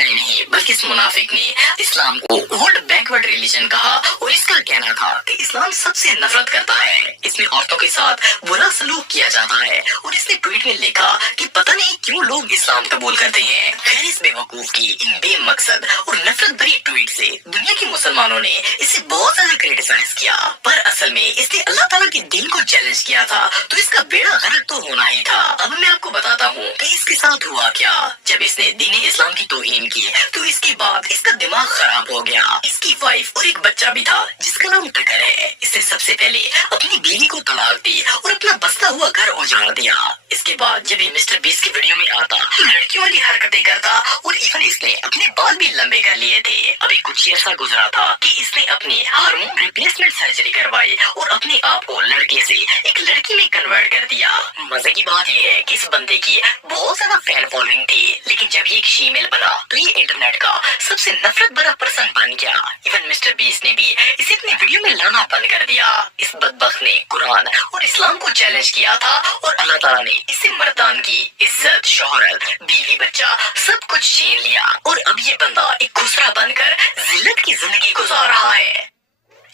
नहीं, बल्कि इस मुनाफिक ने इस्लाम को ओल्ड बैकवर्ड रिलीजन कहा और इसका कहना था कि इस्लाम सबसे नफरत करता है, इसमें औरतों के साथ बुरा सलूक किया जाता है और इसने ट्वीट में लिखा कि पता नहीं क्यों लोग इस्लाम कबूल करते हैं। खैर, इस बेवकूफ की इन बेमकसद और नफरत भरी ट्वीट से दुनिया के मुसलमानों ने इसे बहुत ज्यादा क्रिटिसाइज किया, पर असल में इसने अल्लाह ताला के दीन को चैलेंज किया था, तो इसका बेड़ा गर्क तो होना ही था। अब मैं आपको बताता हूँ कि इसके साथ हुआ क्या। जब इसने दीन इस्लाम की तौहीन की तो इसके बाद इसका दिमाग खराब हो गया। इसकी वाइफ और एक बच्चा भी था जिसका नाम टकर है। इसने सबसे पहले अपनी बीवी को तलाक दी और अपना बसता हुआ घर उजाड़ दिया। इसके बाद जब ये मिस्टर बीस्ट की वीडियो में आता तो लड़कियों वाली हरकतें करता और इवन इसने अपने बाल भी लंबे कर लिए थे। अभी कुछ ऐसा गुजरा था कि इसने अपनी हार्मोन रिप्लेसमेंट सर्जरी करवाई और अपने आप को लड़के से एक लड़की में कन्वर्ट कर दिया। मजे की बात यह है कि इस बंदे की बहुत ज्यादा फैन फॉलोइंग थी, लेकिन जब ये एक फीमेल बना तो ये इंटरनेट का सबसे नफरत भरा पर्सन बन गया। इवन मिस्टर बीस्ट ने भी इसे अपनी वीडियो में लाना बंद कर दिया। इस बदबख्त ने कुरान और इस्लाम को चैलेंज किया था और अल्लाह ताला ने इससे मर्दान की इज्जत, शोहरत, बीवी, बच्चा सब कुछ छीन लिया और अब ये बंदा एक खुसरा बनकर जिल्लत की जिंदगी गुजार रहा है।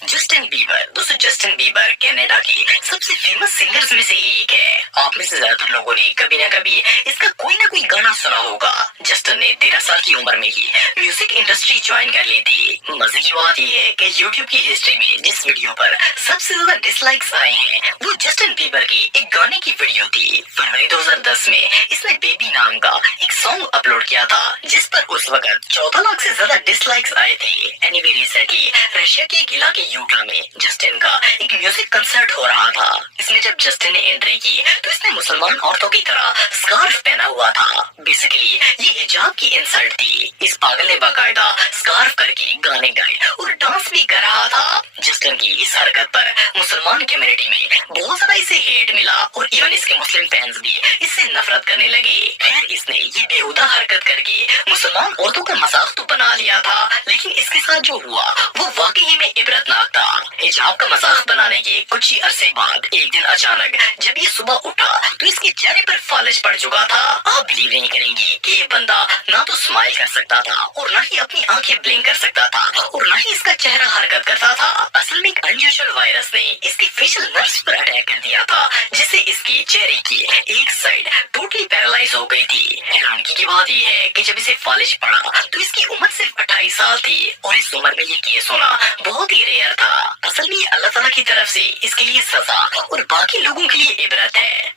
Justin Bieber. दोस्तों, जस्टिन बीबर कनाडा की सबसे फेमस सिंगर्स में से एक है। आप में से ज्यादातर लोगों ने कभी ना कभी इसका कोई ना कोई गाना सुना होगा। जस्टिन ने 13 साल की उम्र में ही म्यूजिक इंडस्ट्री ज्वाइन कर ली थी। मजे की बात यह है कि यूट्यूब की हिस्ट्री में जिस वीडियो पर सबसे ज्यादा डिसलाइक्स आए हैं वो जस्टिन बीबर की एक गाने की वीडियो थी। फरवरी 2010 में इसने बेबी नाम का एक सॉन्ग अपलोड किया था जिस पर उस वक्त 14 लाख से ज्यादा डिसलाइक्स आए थे। एनीवे, रिसेंटली रशिया के एक इलाके यूटा में जस्टिन का एक म्यूजिक कंसर्ट हो रहा था। इसमें जब जस्टिन ने एंट्री की तो इसने मुसलमान औरतों की तरह स्कार्फ पहना हुआ था। बेसिकली ये हिजाब की इंसल्ट थी। इस पागल ने बाकायदा स्कार्फ करके गाने गाए और डांस भी कर रहा था। जस्टिन की इस हरकत पर मुसलमान कम्युनिटी में बहुत ज्यादा इसे हेट मिला और इवन इसके मुस्लिम फैंस भी इससे नफरत करने लगे। खैर, इसने ये बेहुदा हरकत करके मुसलमान औरतों का मजाक तो बना लिया था, लेकिन इसके साथ जो हुआ वो वाकई में इबरतनाक था। हिजाब का मजाक बनाने के कुछ ही अरसे बाद एक दिन अचानक जब ये सुबह उठा तो इसके चेहरे पर फालिश पड़ चुका था। आप बिलीव नहीं करेंगे कि ये बंदा ना तो स्माइल कर सकता था और ना ही अपनी आंखें ब्लिंक कर सकता था और ना ही इसका चेहरा हरकत करता था। असल में एक अनयूजुअल वायरस ने इसकी फेशियल नर्व्स पर अटैक कर दिया था, जिससे इसके चेहरे की एक साइड टोटली पैरालाइज हो गई थी। हैरानगी की बात यह है कि जब इसे फालिश पड़ा तो इसकी उम्र सिर्फ 28 साल थी और इस उम्र में ये केस होना बहुत ही रेयर था। असल में अल्लाह ताला की तरफ से इसके लिए सजा और बाकी लोगों के लिए इबरत है।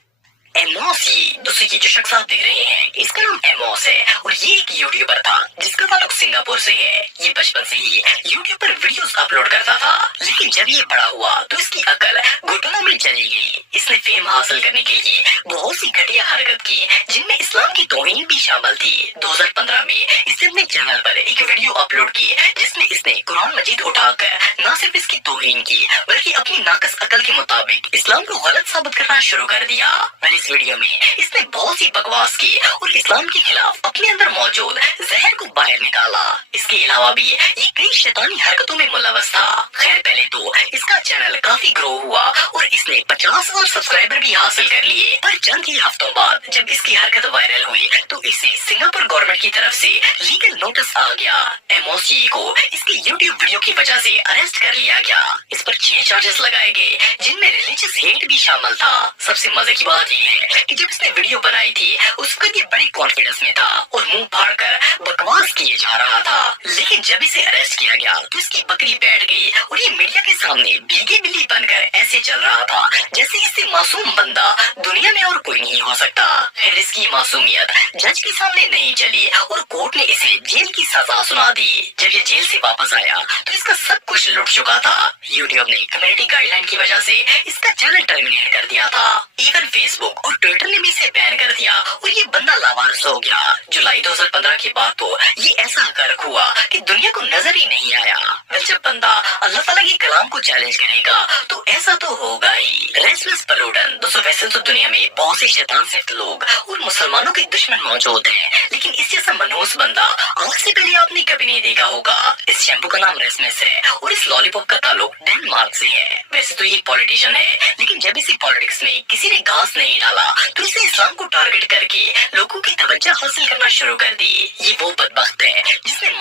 एमोस, दोस्तों ये जो शख्स आप देख रहे हैं इसका नाम एमोस है और ये एक यूट्यूबर था जिसका ताल्लुक सिंगापुर से है। ये बचपन से ही यूट्यूब पर वीडियोस अपलोड करता था, लेकिन जब ये बड़ा हुआ तो इसकी अकल घुटनों में चली गई। इसने फेम हासिल करने के लिए बहुत सी घटिया हरकत की जिनमें इस्लाम की तौहीन भी शामिल थी। 2015 में इसने अपने चैनल पर एक वीडियो अपलोड की जिसमें इसने कुरान मजीद उठाकर न सिर्फ इसकी तौहीन की बल्कि अपनी नाकस अकल के मुताबिक इस्लाम को गलत साबित करना शुरू कर दिया। इस वीडियो में इसने बहुत सी बकवास की और इस्लाम के खिलाफ अपने अंदर मौजूद जहर को बाहर निकाला। इसके अलावा भी ये कई शैतानी हरकतों में मुलव्वस था। खैर, पहले तो इसका चैनल काफी ग्रो हुआ और इसने 50,000 सब्सक्राइबर भी हासिल कर लिए, पर चंद ही हफ्तों बाद जब इसकी हरकत वायरल हुई तो इसे सिंगापुर गवर्नमेंट की तरफ से लीगल नोटिस आ गया। एमओस को इसके यूट्यूब वीडियो की वजह से अरेस्ट कर लिया गया। इस पर 6 चार्जेस लगाए गए जिनमें रिलीजियस हेट भी शामिल था। सबसे मजे की बात ये है कि जब इसने वीडियो बनाई थी उस वक्त ये बड़े कॉन्फिडेंस में था और मुंह फाड़कर बकवास किए जा रहा था, लेकिन जब इसे अरेस्ट किया गया तो इसकी बकरी बैठ गई और ये मीडिया के सामने भीगी बिल्ली बनकर ऐसे चल रहा था जैसे इससे मासूम बंदा दुनिया में और कोई नहीं हो सकता। फिर इसकी मासूमियत जज के सामने नहीं चली और कोर्ट ने इसे जेल की सजा सुना दी। जब ये जेल से वापस आया तो इसका सब कुछ लुट चुका था। यूट्यूब ने कम्युनिटी गाइडलाइन की वजह से इसका चैनल टर्मिनेट कर दिया था। इवन फेसबुक और ट्विटर ने भी इसे बैन कर दिया और ये बंदा लावारिस हो गया। जुलाई 2015 के बाद तो ये ऐसा गर्क हुआ कि दुनिया को नजर ही नहीं आया। जब बंदा अल्लाह ताला के कलाम को चैलेंज करेगा तो ऐसा तो होगा ही। रेस्टलेस पलूटन। दोस्तों, वैसे तो दुनिया में बहुत से शैतान सिफ्त लोग और मुसलमानों के दुश्मन मौजूद हैं, लेकिन इस जैसा मनहूस बंदा आज से पहले आपने कभी नहीं देखा होगा। इस शैम्पू का नाम रेस्मेस है और इस लॉलीपॉप का ताल्लुक डेनमार्क से है। वैसे तो ये पॉलिटिशियन है, लेकिन जब इसे पॉलिटिक्स में किसी ने घास नहीं डाला तो इसने इस्लाम को टारगेट करके लोगों की तवज्जो हासिल करना शुरू कर दी। ये वो बदबख्त है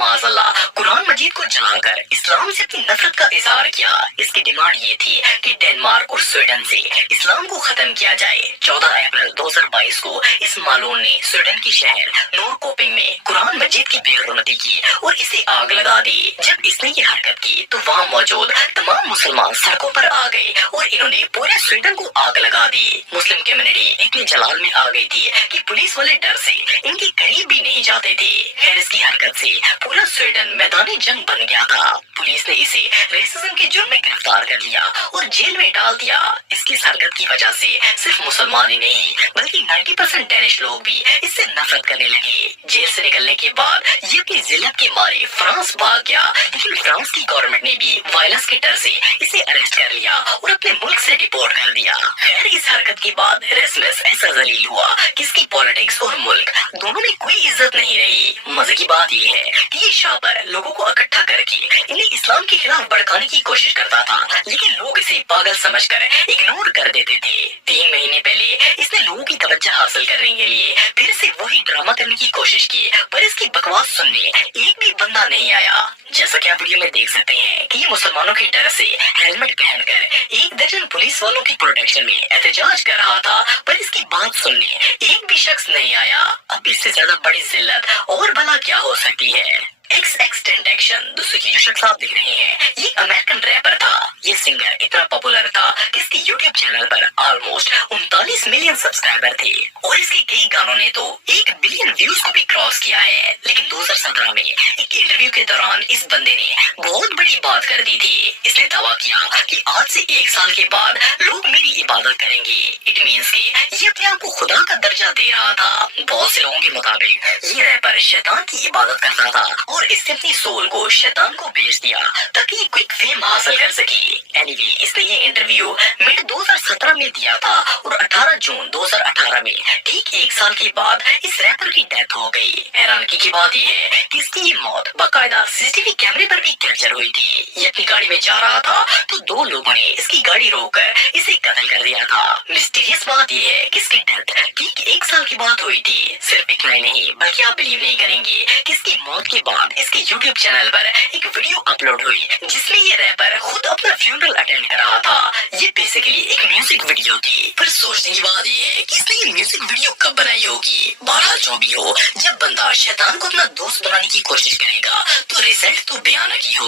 माज़अल्लाह कुरान मजीद को जलाकर इस्लाम से अपनी नफरत का इजहार किया। इसकी डिमांड ये थी कि डेनमार्क और स्वीडन से इस्लाम को खत्म किया जाए। 14 अप्रैल 2022 को इस मालून ने स्वीडन की शहर नोरकोपिंग में कुरान मजीद की बेहुरमती की और इसे आग लगा दी। जब इसने ये हरकत की तो वहाँ मौजूद तमाम मुसलमान सड़कों पर आ गए और इन्होंने पूरे स्वीडन को आग लगा दी। मुस्लिम कम्युनिटी इतनी जलाल में आ गई थी कि पुलिस वाले डर से इनके करीब भी नहीं जाते थे। खैर, इसकी हरकत से पूरा स्वीडन मैदानी जंग बन गया था। पुलिस ने इसे रेसिज्म के जुर्म में गिरफ्तार कर लिया और जेल में डाल दिया। इसकी हरकत की वजह से सिर्फ मुसलमान ही नहीं बल्कि 90% डेनिश लोग भी इससे नफरत करने लगे। जेल से निकलने के बाद ये अपनी जिल्लत के मारे फ्रांस भाग गया, लेकिन फ्रांस की गवर्नमेंट ने भी वायलेंस के डर से इसे अरेस्ट कर लिया और अपने मुल्क से डिपोर्ट कर दिया। खैर, इस हरकत के बाद रेसमस ऐसा जलील हुआ कि इसकी पॉलिटिक्स और मुल्क दोनों में कोई इज्जत नहीं रही। मजे की बात ये है कि ये शापर लोगों को इकट्ठा करके इन्हें इस्लाम के खिलाफ भड़काने की कोशिश करता था, लेकिन लोग इसे पागल समझकर इग्नोर कर देते थे। 3 महीने पहले इसने लोगों की तवज्जो हासिल करने के लिए फिर से वही ड्रामा करने की कोशिश की, पर इसकी बकवास सुनने एक भी बंदा नहीं आया। जैसा कि आप वीडियो में देख सकते हैं कि ये मुसलमानों के डर से हेलमेट पहनकर 1 दर्जन पुलिस वालों की प्रोटेक्शन में एहतजाज कर रहा था, पर इसकी बात सुनने एक भी शख्स नहीं आया। अब इससे ज्यादा बड़ी जिल्लत और भला क्या हो सकती है। XXXTentacion दूसरी की जो शख्स आप देख रहे हैं, ये अमेरिकन रैपर था। ये सिंगर इतना पॉपुलर था कि इसके यूट्यूब चैनल पर ऑलमोस्ट 39 मिलियन सब्सक्राइबर थे और इसके कई गानों ने तो 1 बिलियन व्यूज को भी क्रॉस किया है। लेकिन 2017 में एक इंटरव्यू के दौरान इस बंदे ने बहुत बड़ी बात कर दी थी। इसने दावा किया कि आज से 1 साल के बाद लोग मेरी इबादत करेंगे। इट मीन्स कि ये अपने आप को खुदा का दर्जा दे रहा था। बहुत से लोगों के मुताबिक ये रैपर शैतान की इबादत करता था और इसने अपनी सोल को शैतान को बेच दिया ताकि क्विक फेम हासिल कर सके। एनीवे, इसने ये इंटरव्यू मिड 2017 में दिया था और 18 जून 2018 में ठीक 1 साल के बाद इस रैपर की डेथ हो गई। हैरानगी की बात यह है कि इसकी ये मौत बाकायदा सीसीटीवी कैमरे पर भी कैप्चर हुई थी। ये अपनी गाड़ी में जा रहा था तो 2 लोगों ने इसकी गाड़ी रोककर इसे कत्ल कर दिया था। मिस्टीरियस बात यह है कि इसकी डेथ ठीक 1 साल के बाद हुई थी। सिर्फ इतना ही नहीं बल्कि आप बिलीव नहीं करेंगे कि इसकी मौत के बाद इसके यूट्यूब चैनल पर एक वीडियो अपलोड हुई जिसमें ये रैपर खुद अपना फ्यूनरल अटेंड कर रहा था। ये बेसिकली एक म्यूजिक वीडियो थी। पर सोचने की बात ये है कि इसने ये म्यूजिक वीडियो कब बनाई होगी। बहरहाल जो भी हो, जब बंदा शैतान को अपना दोस्त बनाने की कोशिश करेगा तो रिजल्ट तो भयानक ही हो।